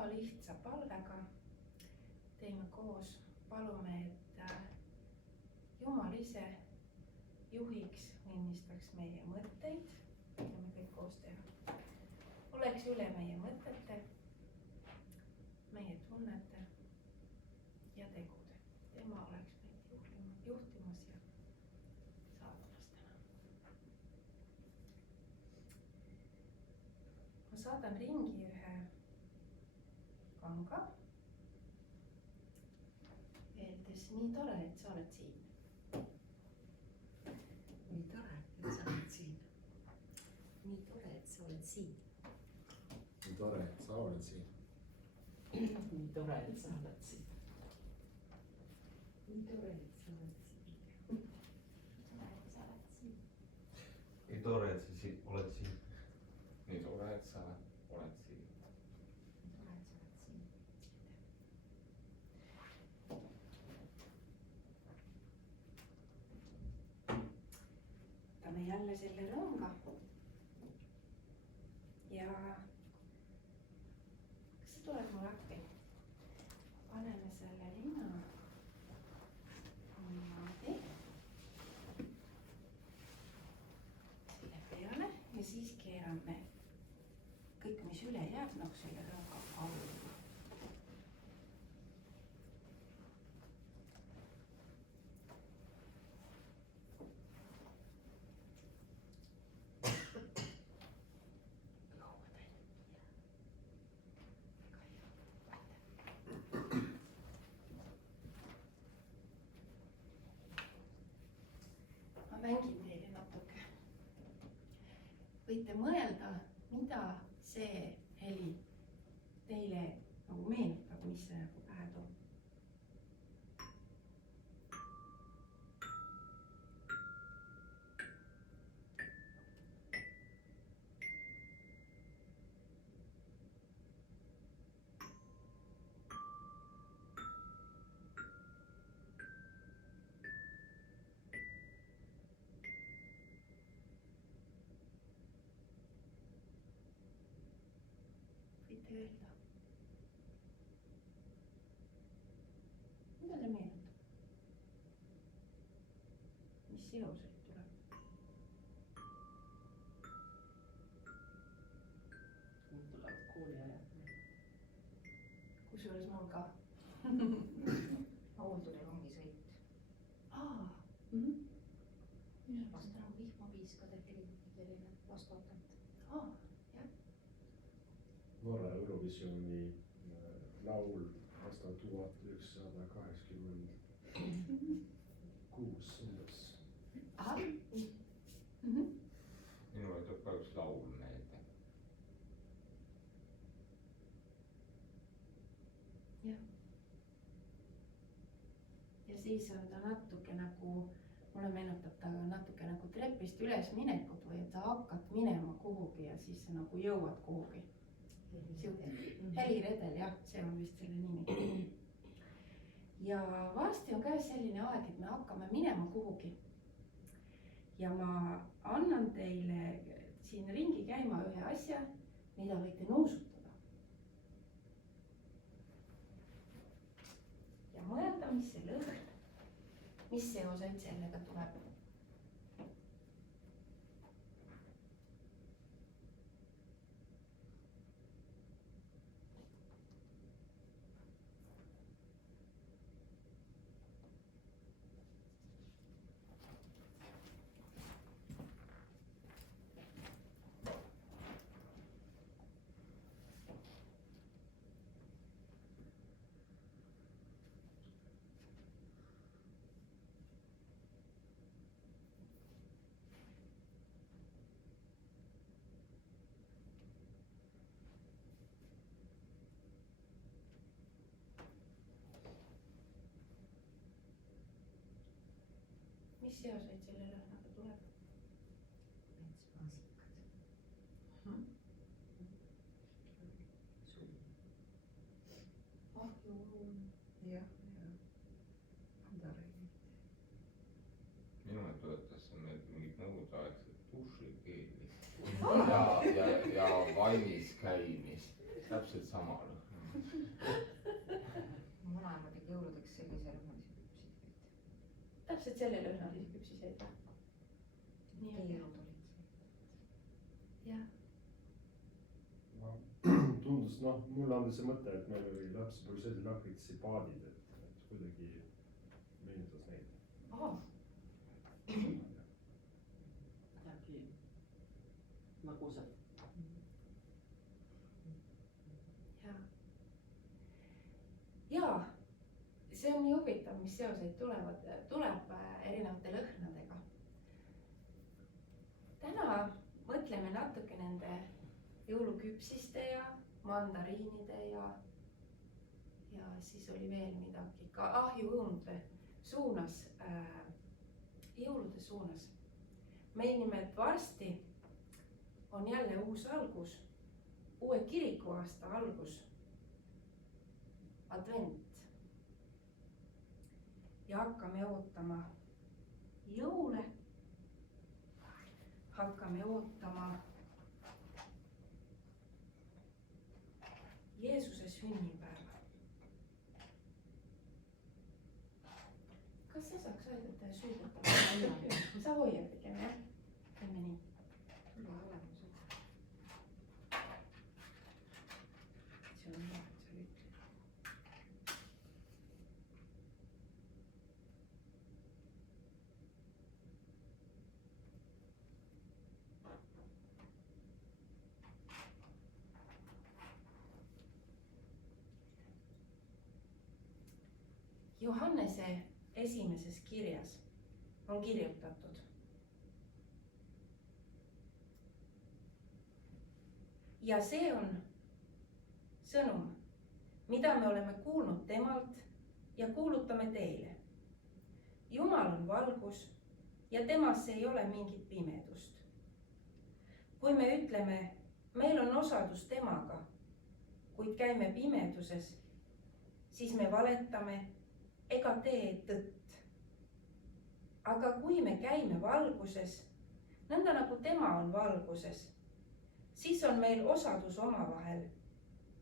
väga lihtsa palvega teeme koos, palume, et Jumal ise juhiks, õnnistaks meie mõtteid, mida me kõik koos teha. Oleks üle meie mõtete, meie tunnete ja tegude. Tema oleks meid juhtimas ja saatmas täna. Ma saadan ringi ühe kanga, öeldes nii tore, et sa oled siin. Nii tore, et sa oled siin. Nii tore, et sa oled siin. Nii tore, et sa oled siin. Nii tore, et sa oled siin. Nii tore, et sa oled siin. Nii tore, et sa oled siin. Nii tore, et sa oled siin. Võtame jälle selle rõnga ja kas sa tuled mulle appi? Paneme selle linna niimoodi selle peale ja siis keerame kõik, mis üle jääb, selle rõnga alla. Mängin teile natuke. Võite mõelda, mida see heli teile nagu meenutab, mis see nagu pähe toob. Võite öelda. Mida see meenutab? Mis seoseid tuleb? Mul tulevad kooliajad. Kusjuures mul ka. Hooldune rongisõit. Vast nagu vihmapiiskade selline vastuotend. Norra Eurovisiooni laul aastal 1986 umbes. Minule tuleb ka üks laul meelde. Jah. Ja siis on ta natuke nagu, mulle meenutab ta natuke nagu trepist üles minekut või et sa hakkad minema kuhugi ja siis sa nagu jõuad kuhugi. Heliredel, jah, see on vist selle nimi. Ja varsti on käes selline aeg, et me hakkame minema kuhugi. Ja ma annan teile siin ringi käima ühe asja, mida võite nuusutada. Ja mõelda, mis see lõhn, mis seoseid sellega tuleb. Mis seoseid selle lõhnaga tuleb? Metspaasikad. Ahjuruum. Jah, mandariinid. Minule tuletas see meelde mingit nõudeaegset dušikeeli ja valmis käimist. Täpselt sama lõhn. täpselt selle lõhnalise küpsiseid või? Nii on. keerud olid. jah, tundus, noh, mulle on see mõte, et meil oli lapsepõlves sellised lakritsipaadid, et kuidagi meenutas neid. midagi magusat. ja see on nii huvitav, mis seoseid tuleb erinevate lõhnadega. täna mõtleme natuke nende jõuluküpsiste ja mandariinide ja siis oli veel midagi ka ahjuõunde suunas, jõulude suunas. meil nimelt varsti on jälle uus algus, uue kirikuaasta algus, advent. ja hakkame ootama jõule, hakkame ootama Jeesuse sünnipäeva. kas sa saaks aidata ja süüdata? sa hoiad pigem, jah? teeme nii. juba olemas on. see on hea, et sa ütled. Johannese esimeses kirjas on kirjutatud. ja see on sõnum, mida me oleme kuulnud temalt ja kuulutame teile. Jumal on valgus ja temasse ei ole mingit pimedust. kui me ütleme, meil on osadus temaga, kuid käime pimeduses, siis me valetame ega tee tõtt. aga kui me käime valguses, nõnda nagu tema on valguses, siis on meil osadus omavahel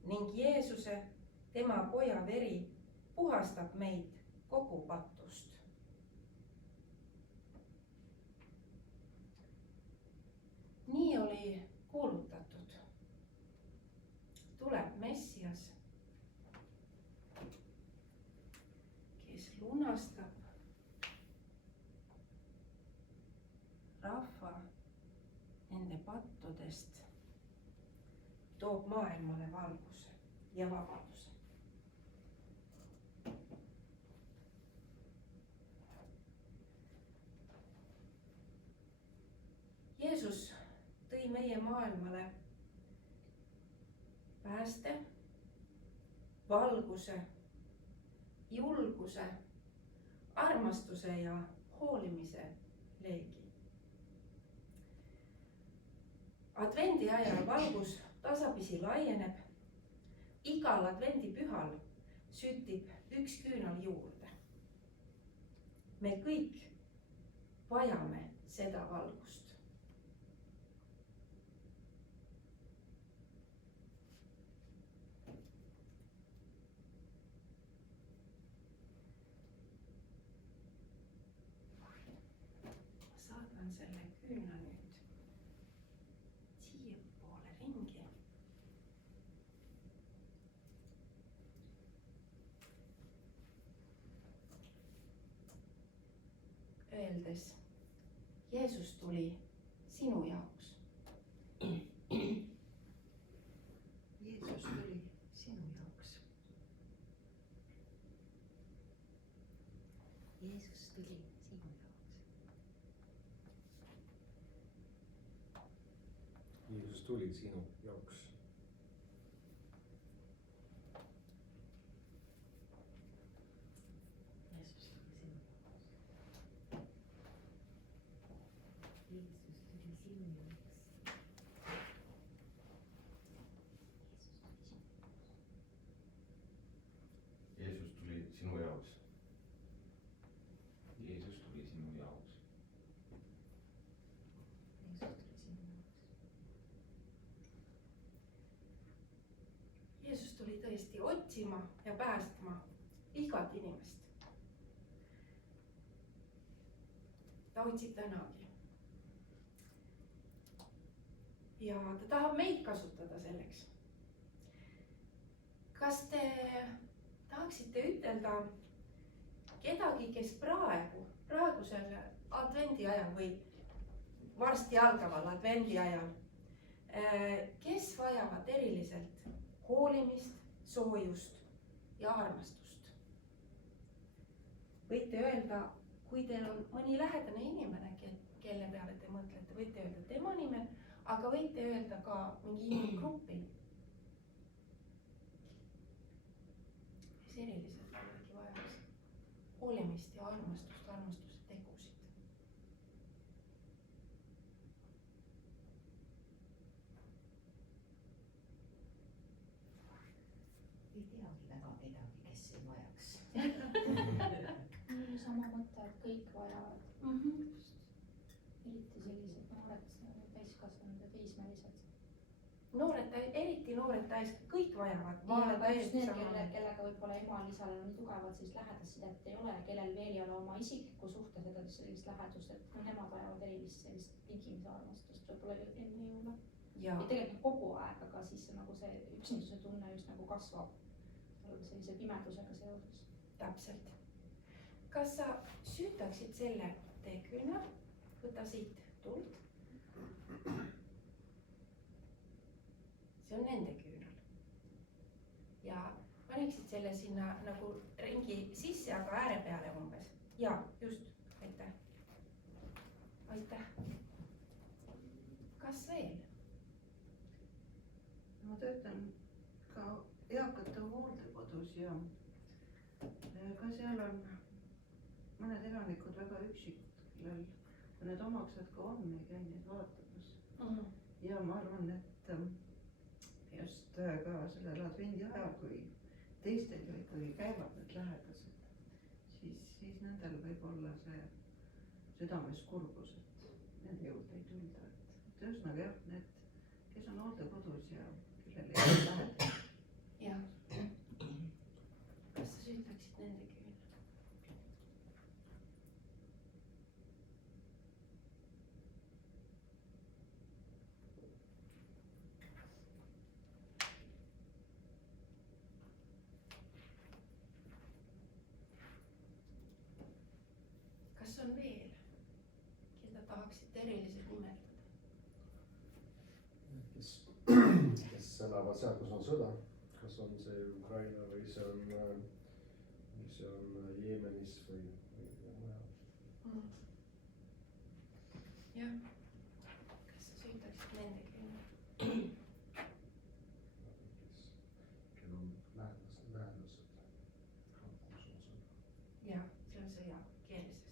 ning Jeesuse, tema poja veri, puhastab meid kogu patust. nii oli kuulutatud. tuleb Messias, kes lunastab rahva nende pattudest, toob maailmale valguse ja vabaduse. Jeesus tõi meie maailmale pääste, valguse, julguse, armastuse ja hoolimise leegi. Advendi ajal valgus tasapisi laieneb, igal advendipühal süttib üks küünal juurde. me kõik vajame seda valgust. Saadan selle küünla nüüd siiapoole ringi. Öeldes, Jeesus tuli sinu jaoks. Jeesus tuli sinu jaoks. Jeesus tuli sinu jaoks. Jeesus tuli sinu jaoks. Jeesus tuli sinu jaoks. Jeesus tuli sinu jaoks. Jeesus tuli sinu jaoks. Jeesus tuli sinu jaoks. Jeesus tuli tõesti otsima ja päästma igat inimest. ta otsib tänagi. ja ta tahab meid kasutada selleks. kas te tahaksite ütelda kedagi, kes praegusel advendi ajal või varsti algaval advendi ajal, kes vajavad eriliselt hoolimist, soojust ja armastust? võite öelda, kui teil on mõni lähedane inimene, kelle peale te mõtlete, võite öelda tema nime, aga võite öelda ka mingi inimgrupi. kes eriliselt kuidagi vajaks hoolimist ja armastust, armastuse tegusid. ei teagi väga kedagi, kes ei vajaks. mul oli sama mõte, et kõik vajavad eriti sellised noored täiskasvanud ja teismelised. Eriti noored kõik vajavad. Just need, kellega võib-olla emal-isal on nii tugevad siis lähedast sidet ei ole ja kellel veel ei ole oma isiklikku suhte sellist lähedust, et nemad vajavad erilist sellist ligimise armastust võib-olla enne jõule. ja tegelikult kogu aeg, aga siis nagu see üksinduse tunne just nagu kasvab sellise pimedusega seoses. täpselt. kas sa süütaksid selle teeküünla, võta siit tuld. see on nende küünal. ja paneksid selle sinna nagu ringi sisse, aga ääre peale umbes. ja just, aitäh. aitäh. kas veel? ma töötan ka eakate hooldekodus ja ka seal on mõned elanikud väga üksikud, kellel need omaksed ka on, ei käi neid vaatamas. ja ma arvan, et just ka sellel advendi ajal, kui teistel ju ikkagi käivad need lähedased, siis nendel võib olla see südames kurbus, et nende juurde ei tulda. et ühesõnaga jah, need, kes on hooldekodus ja kellel ei ole lähedast. ja kas sa süütaksid nende küünla? kas on veel, keda tahaksite eriliselt nimetada? kes elavad seal, kus on sõda, kas on see Ukraina või see on Jeemenis või mujal. jah, kas sa süütaksid nende küünla? kel on lähedased, kus on sõda. jah, see on sõjakeelses.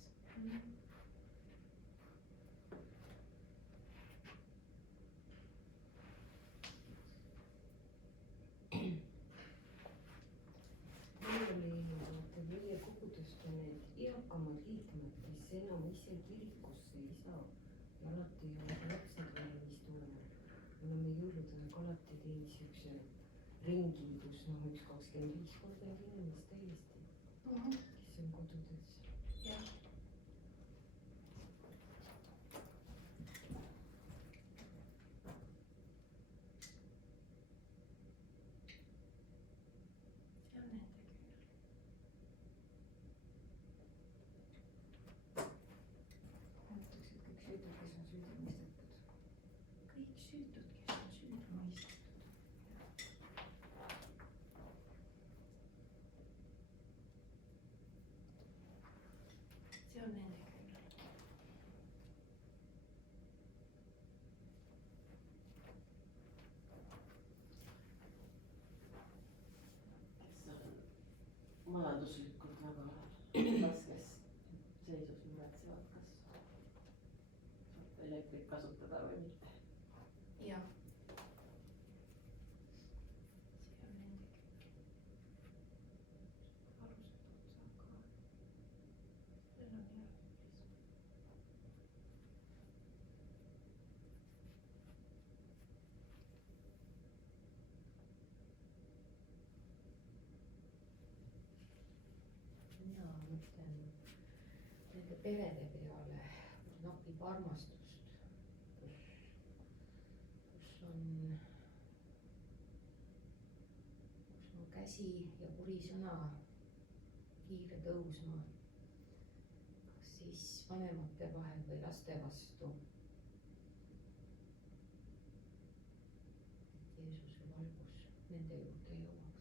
meil oli meie kogudust on need eakamad liikmed, kes enam ise kirikusse ei saa ja alati ei ole lapsed valmis tulema. me oleme jõulude aeg alati teinud siukse ringi, kus noh, 25-30 inimest täiesti, kes on kodudes. jah. see on nende küünal. mõtleks, et kõik süütud, kes on süüdi mõistetud. kõik süütud, kes on süüdi mõistetud. see on nende küünal. kes on majanduslikult väga raskes seisus, muretsevad, kas saab elektrit kasutada või mitte. jah. see on nende küünal. alused otsa ka. sellel on jah. mina mõtlen nende perede peale, armastust, kus on käsi ja kuri sõna kiire tõusma, kas siis vanemate vahel või laste vastu. et Jeesuse valgus nende juurde jõuaks.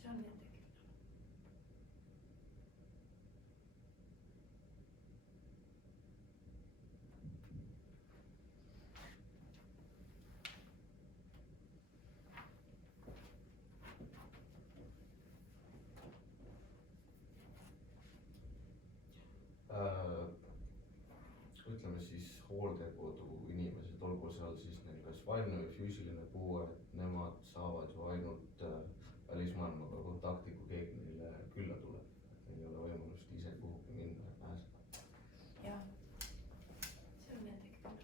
see on nende küünal. Ütleme siis hooldekodu inimesed, olgu seal siis neil kas vaimne või füüsiline puue, et nemad saavad ju ainult välismaailmaga kontakti, kui keegi neile külla tuleb. Neil ei ole võimalust ise kuhugi minna ja pääseda. jah, see on nende küünal.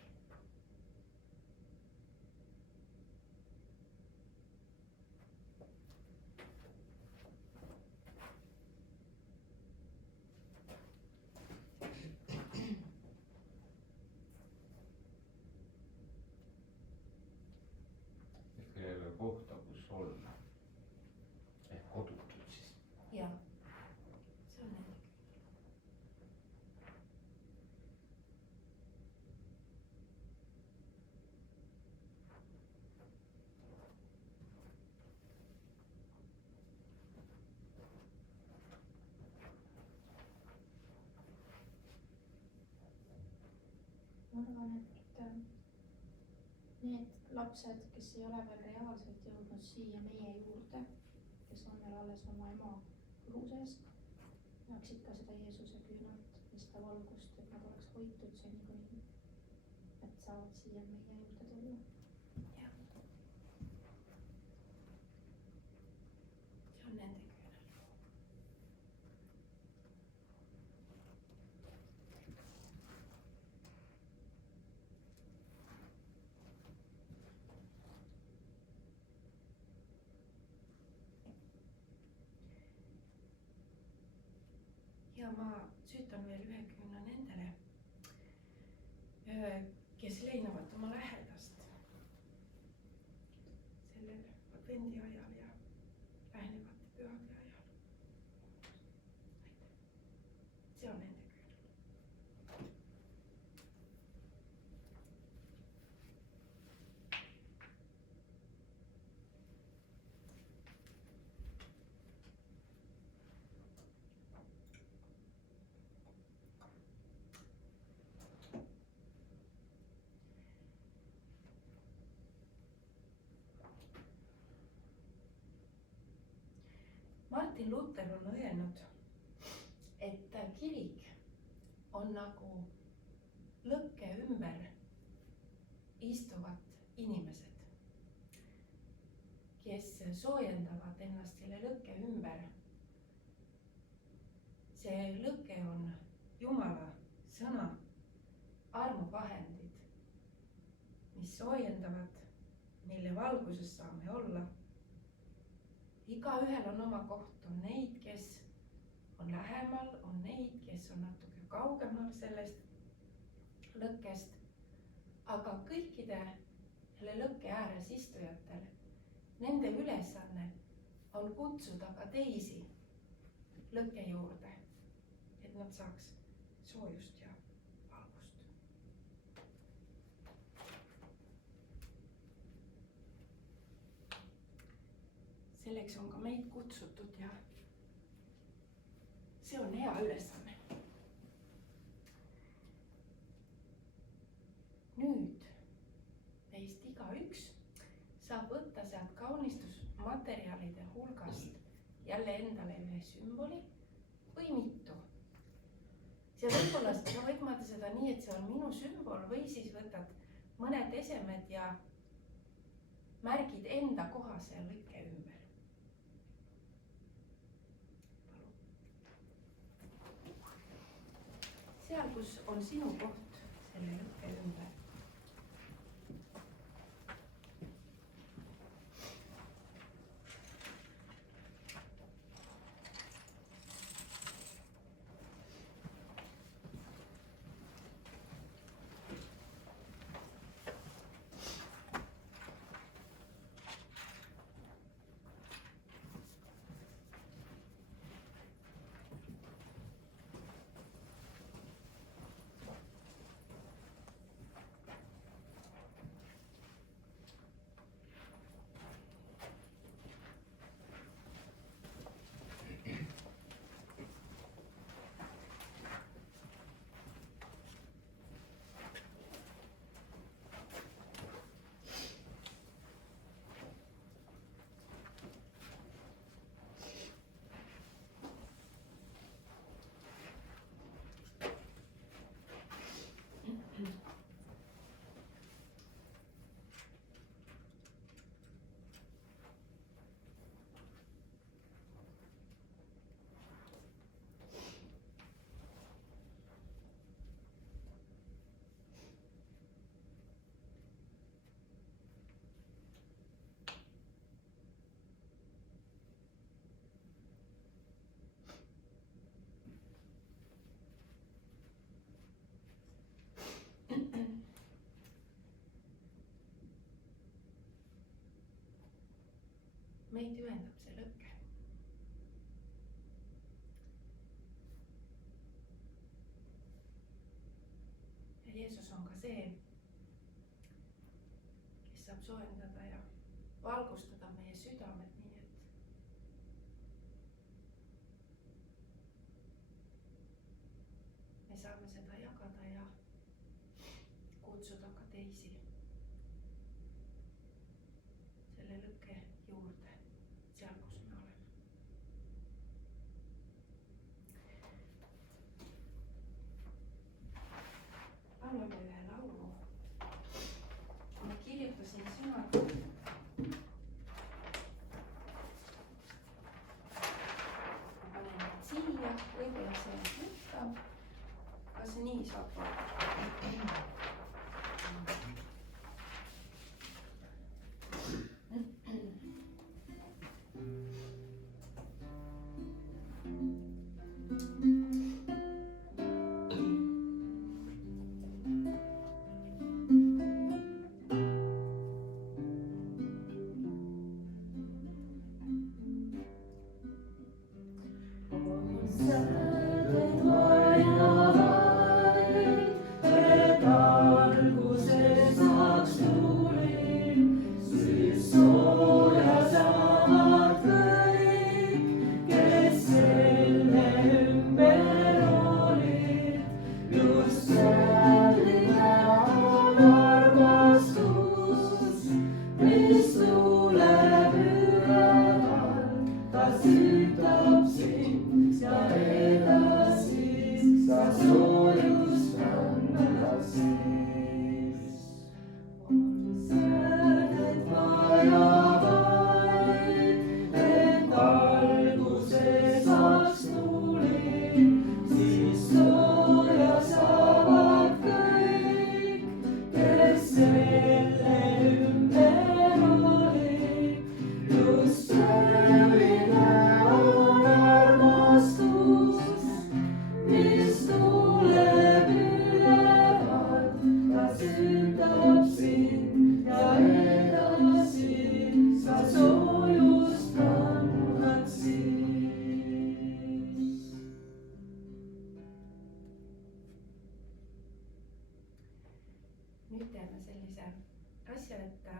et kellel ei ole kohta, kus olla. Ehk kodutud siis. jah, see on nende küünal. ma arvan, et need lapsed, kes ei ole veel reaalselt jõudnud siia meie juurde, kes on veel alles oma ema kõhu sees, näeksid ka seda Jeesuse küünalt ja seda valgust, et nad oleks hoitud seni, kuni nad saavad siia meie juurde tulla. jah, see on nende küünal. ja ma süütan veel ühe küünla nendele, kes leinavad oma lähedast sellel advendi ajal ja lähenevate pühade ajal. see on nende küünal. Martin Luther on öelnud, et kirik on nagu lõkke ümber istuvad inimesed, kes soojendavad ennast selle lõkke ümber. see lõke on Jumala sõna, armuvahendid, mis soojendavad, mille valguses saame olla. igaühel on oma koht, on neid, kes on lähemal, on neid, kes on natuke kaugemal sellest lõkkest. aga kõikide selle lõkke ääres istujatel, nende ülesanne on kutsuda ka teisi lõkke juurde, et nad saaks soojust ja valgust. selleks on ka meid kutsutud ja see on hea ülesanne. nüüd meist igaüks saab võtta sealt kaunistusmaterjalide hulgast jälle endale ühe sümboli või mitu. ja võib-olla sa võid mõelda seda nii, et see on minu sümbol või siis võtad mõned esemed ja märgid enda koha seal lõkke ümber. seal, kus on sinu koht selle lõkke ümber. meid ühendab see lõke. ja Jeesus on ka see, kes saab soojendada ja valgustada meie südamed, nii et me saame seda jagada ja kutsuda ka teisi selle lõkke juurde, seal kus me oleme. laulame ühe laulu. Ma kirjutasin sõnad. Ma panen need siia, võib-olla see võtab. Kas nii saab vaadata? Nüüd teeme sellise asja, et sa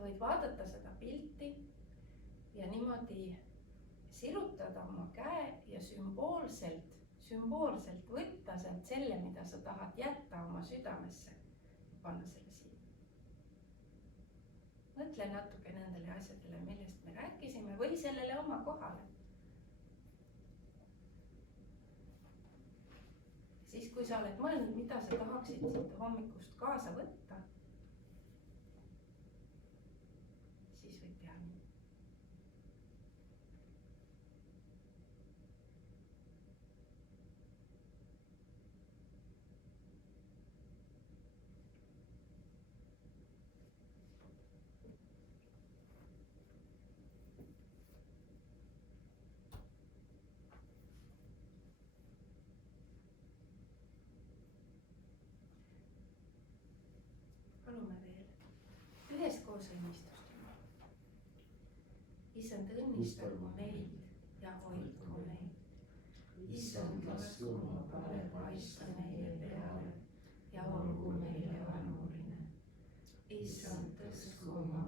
võid vaadata seda pilti ja niimoodi sirutada oma käe ja sümboolselt võtta sealt selle, mida sa tahad jätta oma südamesse, panna selle siia. Mõtle natuke nendele asjadele, millest me rääkisime või sellele oma kohale. Siis kui sa oled mõelnud, mida sa tahaksid siit hommikust kaasa võtta, siis võib teha nii. Palume veel üheskoos õnnistustama. Issand, õnnistagu meid ja hoidku meid. Issand, lasku oma pale paista meie peale ja olgu meile armuline. Issand, tõstku oma